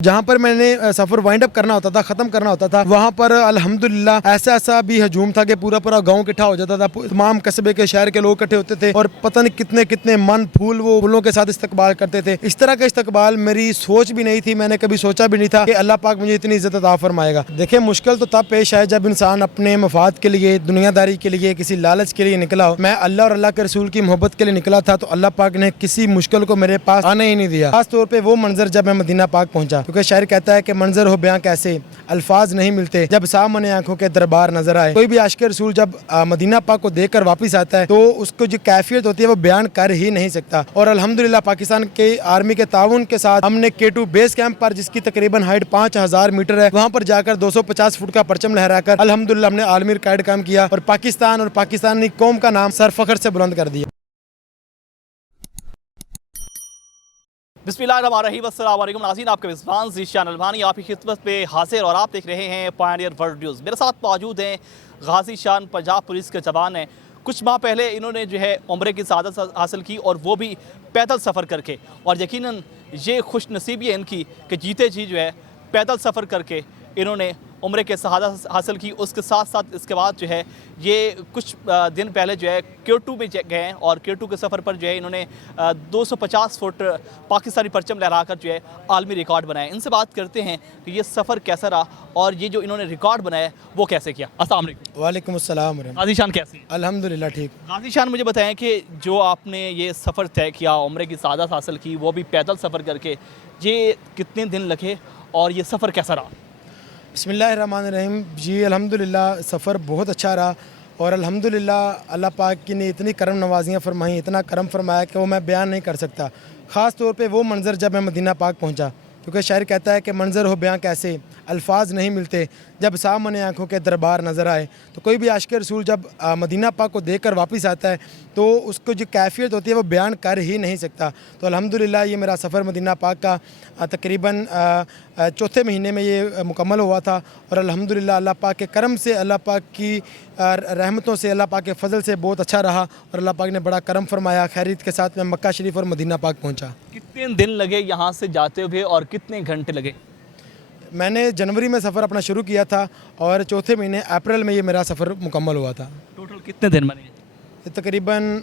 जहाँ पर मैंने सफ़र वाइंड अप करना होता था, ख़त्म करना होता था, वहाँ पर अल्हम्दुलिल्लाह ऐसा भी हजूम था कि पूरा पूरा गांव इकट्ठा हो जाता था। तमाम कस्बे के शहर के लोग इकट्ठे होते थे और पता नहीं कितने कितने मन फूल वो फूलों के साथ इस्तकबाल करते थे। इस तरह का इस्तकबाल मेरी सोच भी नहीं थी, मैंने कभी सोचा भी नहीं था कि अल्लाह पाक मुझे इतनी इज्जत अता फरमाएगा। देखिए, मुश्किल तो तब पेश आए जब इंसान अपने मफाद के लिए, दुनियादारी के लिए, किसी लालच के लिए निकला हो। मैं अल्लाह और अल्लाह के रसूल की मोहब्बत के लिए निकला था, तो अल्लाह पाक ने किसी मुश्किल को मेरे पास आने ही नहीं दिया। खास तौर पर वो मंजर जब मैं मदीना पाक पहुंचा, क्योंकि शायर कहता है कि मंजर हो बयां कैसे, अल्फाज नहीं मिलते जब सामने आंखों के दरबार नजर आए। कोई भी आशिक रसूल जब मदीना पाक को देखकर वापस आता है तो उसको जो कैफियत होती है वो बयान कर ही नहीं सकता। और अल्हम्दुलिल्लाह पाकिस्तान के आर्मी के ताउन के साथ हमने K2 बेस कैंप पर, जिसकी तकरीबन हाइट 5000 मीटर है, वहाँ पर जाकर 250 फुट का परचम लहराकर अल्हम्दुलिल्लाह हमने आलमी रिकॉर्ड कायम किया और पाकिस्तान और पाकिस्तानी कौम का नाम सरफखर से बुलंद कर दिया। बिस्मिल्लाहिर्रहमानिर्रहीम, अस्सलाम वालेकुम नाज़रीन, आपके मेज़बान ज़ीशान अलवानी आप की खिदमत पे हाजिर और आप देख रहे हैं पायनियर वर्ल्ड न्यूज़। मेरे साथ मौजूद हैं गाजी शान पंजाब पुलिस के जवान हैं। कुछ माह पहले इन्होंने जो है उम्रे की सआदत हासिल की और वो भी पैदल सफ़र करके, और यकीनन ये खुश नसीबी है इनकी कि जीते जी जो है पैदल सफ़र करके इन्होंने उम्रे के सआदत हासिल की। उसके साथ साथ इसके बाद जो है ये कुछ दिन पहले जो है K2 में गए हैं और K2 के सफ़र पर जो है इन्होंने 250 फुट पाकिस्तानी परचम लहराकर जो है आलमी रिकॉर्ड बनाया। इनसे बात करते हैं कि ये सफ़र कैसा रहा और ये जो इन्होंने रिकॉर्ड बनाया वो कैसे किया। अस्सलाम वालेकुम। वालेकुम अस्सलाम। गाजी शान कैसी? अल्हम्दुलिल्लाह ठीक। गाजी शान, मुझे बताएं कि जो आपने ये सफ़र तय किया, उम्रे की सआदत हासिल की, वो भी पैदल सफ़र करके, ये कितने दिन लगे और ये सफ़र कैसा रहा? बिस्मिल्लाहिर्रहमानिर्रहीम। जी अल्हम्दुलिल्लाह सफ़र बहुत अच्छा रहा और अल्हम्दुलिल्लाह अल्लाह पाक की ने इतनी करम नवाजियाँ फरमाई, इतना करम फरमाया कि वो मैं बयान नहीं कर सकता। ख़ास तौर पे वो मंज़र जब मैं मदीना पाक पहुंचा, क्योंकि शायर कहता है कि मंज़र हो बयां कैसे, अल्फाज नहीं मिलते जब सामने आंखों के दरबार नज़र आए। तो कोई भी आशिक रसूल जब मदीना पाक को देखकर वापस आता है तो उसको जो कैफियत होती है वो बयान कर ही नहीं सकता। तो अल्हम्दुलिल्लाह ये मेरा सफ़र मदीना पाक का तकरीबन चौथे महीने में ये मुकम्मल हुआ था और अल्हम्दुलिल्लाह अल्लाह पाक के करम से, अल्लाह पाक की रहमतों से, अल्लाह पाक के फ़ज़ल से बहुत अच्छा रहा और अल्लाह पाक ने बड़ा करम फरमाया। खैरियत के साथ मैं मक्का शरीफ और मदीना पाक पहुँचा। कितने दिन लगे यहाँ से जाते हुए और कितने घंटे लगे? मैंने जनवरी में सफ़र अपना शुरू किया था और चौथे महीने अप्रैल में ये मेरा सफ़र मुकम्मल हुआ था। टोटल कितने दिन बने? तकरीबन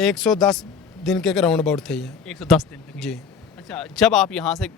110 दिन के राउंड अबाउट थे ये। 110 दिन लगे। जी। अच्छा, जब आप यहाँ से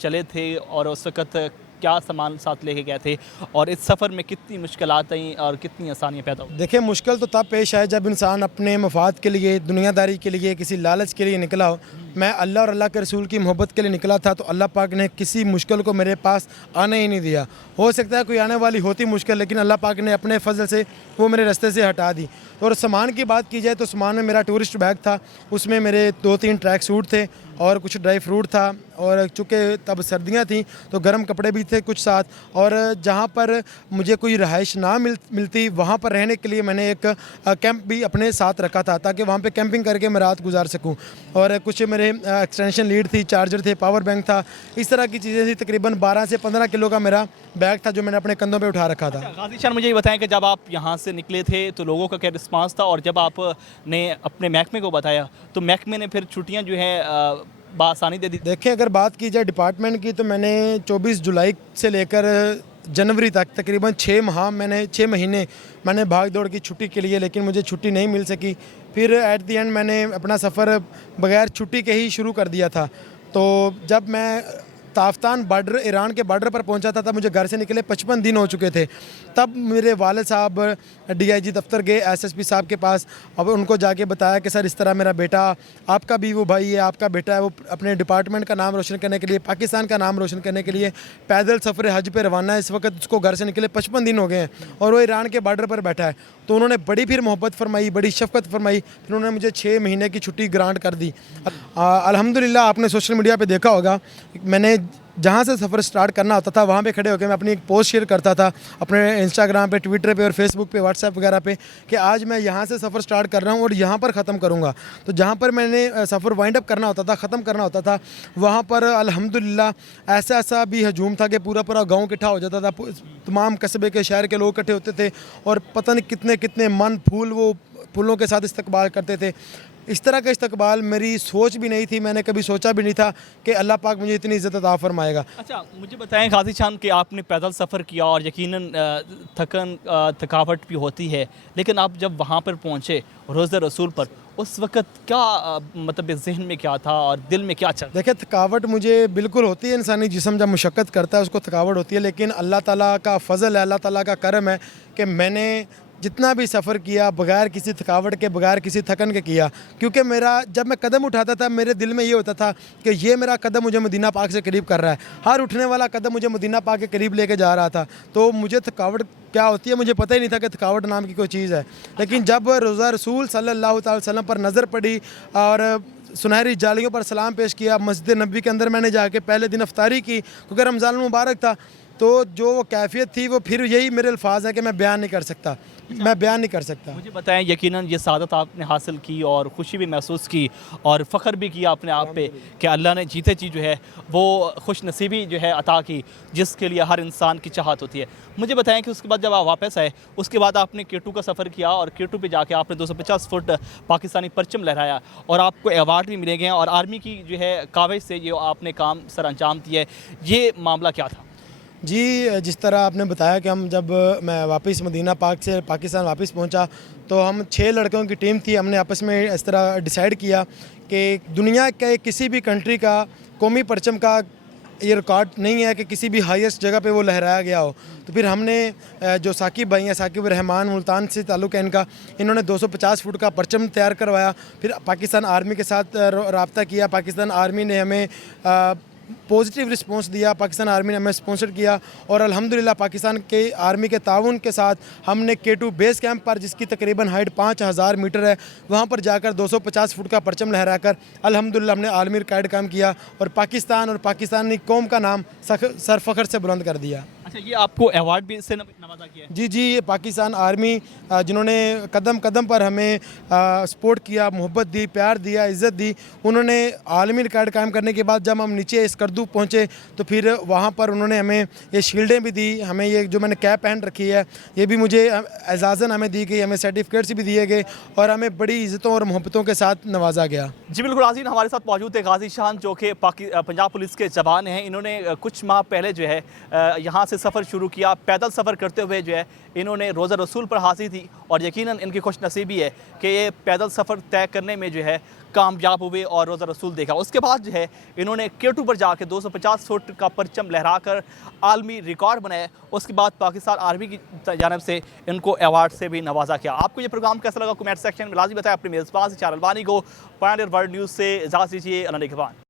चले थे और उस वक़्त क्या सामान साथ लेके गए थे और इस सफ़र में कितनी मुश्किलात आई और कितनी आसानियाँ पैदा हुई? देखिए, मुश्किल तो तब पेश आए जब इंसान अपने मफाद के लिए, दुनियादारी के लिए, किसी लालच के लिए निकला हो। मैं अल्लाह और अल्लाह के रसूल की मोहब्बत के लिए निकला था, तो अल्लाह पाक ने किसी मुश्किल को मेरे पास आने ही नहीं दिया। हो सकता है कोई आने वाली होती मुश्किल, लेकिन अल्लाह पाक ने अपने फजल से वो मेरे रास्ते से हटा दी। और सामान की बात की जाए तो सामान में मेरा टूरिस्ट बैग था, उसमें मेरे 2-3 ट्रैक सूट थे और कुछ ड्राई फ्रूट था, और चूँकि तब सर्दियाँ थीं तो गर्म कपड़े भी थे कुछ साथ। और जहाँ पर मुझे कोई रहाइश ना मिलती वहाँ पर रहने के लिए मैंने एक कैंप भी अपने साथ रखा था, ताकि वहाँ पे कैंपिंग करके मैं रात गुजार सकूँ। और कुछ मेरे एक्सटेंशन लीड थी, चार्जर थे, पावर बैंक था, इस तरह की चीज़ें थी। तकरीबन 12 से 15 किलो का मेरा बैग था जो मैंने अपने कंधों पर उठा रखा था। गाजी शान, मुझे ये बताएं कि जब आप यहाँ से निकले थे तो लोगों का क्या रिस्पांस था, और जब आपने अपने महकमे को बताया तो महकमे ने फिर छुट्टियाँ जो है बासानी दे दी? देखिए, अगर बात की जाए डिपार्टमेंट की तो मैंने 24 जुलाई से लेकर जनवरी तक तकरीबन 6 महीने मैंने भाग दौड़ की छुट्टी के लिए, लेकिन मुझे छुट्टी नहीं मिल सकी। फिर एट दी एंड मैंने अपना सफ़र बगैर छुट्टी के ही शुरू कर दिया था। तो जब मैं ताफ्तान बॉर्डर, ईरान के बॉर्डर पर पहुंचा था, तब मुझे घर से निकले 55 दिन हो चुके थे। तब मेरे वालिद साहब DIG दफ्तर गए, SSP साहब के पास। अब उनको जाके बताया कि सर इस तरह मेरा बेटा, आपका भी वो भाई है, आपका बेटा है, वो अपने डिपार्टमेंट का नाम रोशन करने के लिए, पाकिस्तान का नाम रोशन करने के लिए पैदल सफ़र हज पे रवाना है। इस वक्त उसको घर से निकले 55 दिन हो गए हैं और वो ईरान के बॉर्डर पर बैठा है। तो उन्होंने बड़ी फिर मोहब्बत फरमाई, बड़ी शफ़क़त फरमाई, फिर उन्होंने मुझे 6 महीने की छुट्टी ग्रांट कर दी। अल्हम्दुलिल्लाह आपने सोशल मीडिया पर देखा होगा, मैंने जहाँ से सफ़र स्टार्ट करना होता था वहाँ पे खड़े होकर मैं अपनी एक पोस्ट शेयर करता था अपने इंस्टाग्राम पे, ट्विटर पे और फेसबुक पे, व्हाट्सएप वगैरह पे, कि आज मैं यहाँ से सफ़र स्टार्ट कर रहा हूँ और यहाँ पर ख़त्म करूँगा। तो जहाँ पर मैंने सफ़र वाइंड अप करना होता था, ख़त्म करना होता था, वहाँ पर अल्हम्दुलिल्लाह ऐसा भी हजूम था कि पूरा पूरा गाँव इकट्ठा हो जाता था, तमाम कस्बे के शहर के लोग इकट्ठे होते थे और पता नहीं कितने कितने मन फूल वो फूलों के साथ इस्तकबाल करते थे। इस तरह का इस्तकबाल मेरी सोच भी नहीं थी, मैंने कभी सोचा भी नहीं था कि अल्लाह पाक मुझे इतनी इज़्ज़त अता फरमाएगा। अच्छा, मुझे बताएं गाजी शान कि आपने पैदल सफ़र किया और यकीनन थकावट भी होती है, लेकिन आप जब वहाँ पर पहुँचे रोज़ा रसूल पर, उस वक़्त क्या मतलब ज़हन में क्या था और दिल में क्या चल? देखिए, थकावट मुझे बिल्कुल होती है, इंसानी जिस्म जब मुशक्क़त करता है उसको थकावट होती है, लेकिन अल्लाह ताला का फ़ज़ल है, अल्लाह ताला का करम है कि मैंने जितना भी सफ़र किया बगैर किसी थकावट के, बगैर किसी थकन के किया। क्योंकि मेरा जब मैं कदम उठाता था मेरे दिल में ये होता था कि ये मेरा कदम मुझे मदीना पाक से करीब कर रहा है, हर उठने वाला कदम मुझे मदीना पाक के करीब लेके जा रहा था। तो मुझे थकावट क्या होती है मुझे पता ही नहीं था कि थकावट नाम की कोई चीज़ है। लेकिन जब रोज़ा रसूल सल्लल्लाहु अलैहि वसल्लम पर नज़र पड़ी और सुनहरी जालियों पर सलाम पेश किया, मस्जिद नबी के अंदर मैंने जाके पहले दिन अफ्तारी की क्योंकि रमज़ान मुबारक था, तो जो वो कैफियत थी वो फिर यही मेरे अल्फाज है कि मैं बयान नहीं कर सकता, मैं बयान नहीं कर सकता। मुझे बताएं, यकीनन ये सादत आपने हासिल की और खुशी भी महसूस की और फ़ख्र भी किया अपने आप पे कि अल्लाह ने जीते जी जो है वो खुश नसीबी जो है अता की, जिसके लिए हर इंसान की चाहत होती है। मुझे बताएं कि उसके बाद जब आप वापस आए उसके बाद आपने K2 का सफ़र किया और K2 पे जाके आपने 250 फुट पाकिस्तानी परचम लहराया और आपको अवार्ड भी मिले गए और आर्मी की जो है कावज से ये आपने काम सर अंजाम दिया है, ये मामला क्या था? जी, जिस तरह आपने बताया कि हम जब मैं वापस मदीना पाक से पाकिस्तान वापस पहुंचा तो हम 6 लड़कों की टीम थी। हमने आपस में इस तरह डिसाइड किया कि दुनिया के किसी भी कंट्री का कौमी परचम का ये रिकॉर्ड नहीं है कि किसी भी हाईएस्ट जगह पे वो लहराया गया हो। तो फिर हमने जो साकिब भाई हैं, साकिब रहमान, मुल्तान से ताल्लुक़ है इनका, इन्होंने 250 फुट का परचम तैयार करवाया। फिर पाकिस्तान आर्मी के साथ रब्ता किया, पाकिस्तान आर्मी ने हमें पॉजिटिव रिस्पांस दिया, पाकिस्तान आर्मी ने हमें स्पॉन्सर किया और अल्हम्दुलिल्लाह पाकिस्तान के आर्मी के ताउन के साथ हमने K2 बेस कैंप पर, जिसकी तकरीबन हाइट 5000 मीटर है, वहाँ पर जाकर 250 फुट का परचम लहराकर अल्हम्दुलिल्लाह हमने आलमी रिकॉर्ड काम किया और पाकिस्तान और पाकिस्तानी कौम का नाम सर फ़ख्र से बुलंद कर दिया। अच्छा, ये आपको अवार्ड भी इससे नवाजा किया है? जी, ये पाकिस्तान आर्मी जिन्होंने कदम कदम पर हमें सपोर्ट किया, मोहब्बत दी, प्यार दिया, इज़्ज़त दी, उन्होंने आलमी रिकॉर्ड कायम करने के बाद जब हम नीचे स्कर्दू पहुँचे तो फिर वहाँ पर उन्होंने हमें ये शील्डें भी दी, हमें ये जो मैंने कैप पहन रखी है ये भी मुझे एजाज़न हमें दी गई, हमें सर्टिफिकेट्स भी दिए गए और हमें बड़ी इज़्ज़तों और मोहब्बतों के साथ नवाजा गया। जी बिल्कुल नाज़रीन, हमारे साथ मौजूद है गाजी शान जो कि पंजाब पुलिस के जवान हैं। इन्होंने कुछ माह पहले जो है यहाँ से सफ़र शुरू किया, पैदल सफ़र करते हुए जो है इन्होंने रोज़ा रसूल पर हासिल थी और यकीनन इनकी खुश नसीबी है कि ये पैदल सफ़र तय करने में जो है कामयाब हुए और रोज़ा रसूल देखा। उसके बाद जो है इन्होंने K2 पर जाकर 250 फुट का परचम लहराकर आलमी रिकॉर्ड बनाया। उसके बाद पाकिस्तान आर्मी की जानिब से इनको अवार्ड से भी नवाजा किया। आपको ये प्रोग्राम कैसा लगा कमेंट सेक्शन में लाजमी बताएं। अपने मेज़बान से चार अलबानी को पायनियर वर्ल्ड न्यूज़ से इजाज़त दीजिए। अल्लाह निगहबान।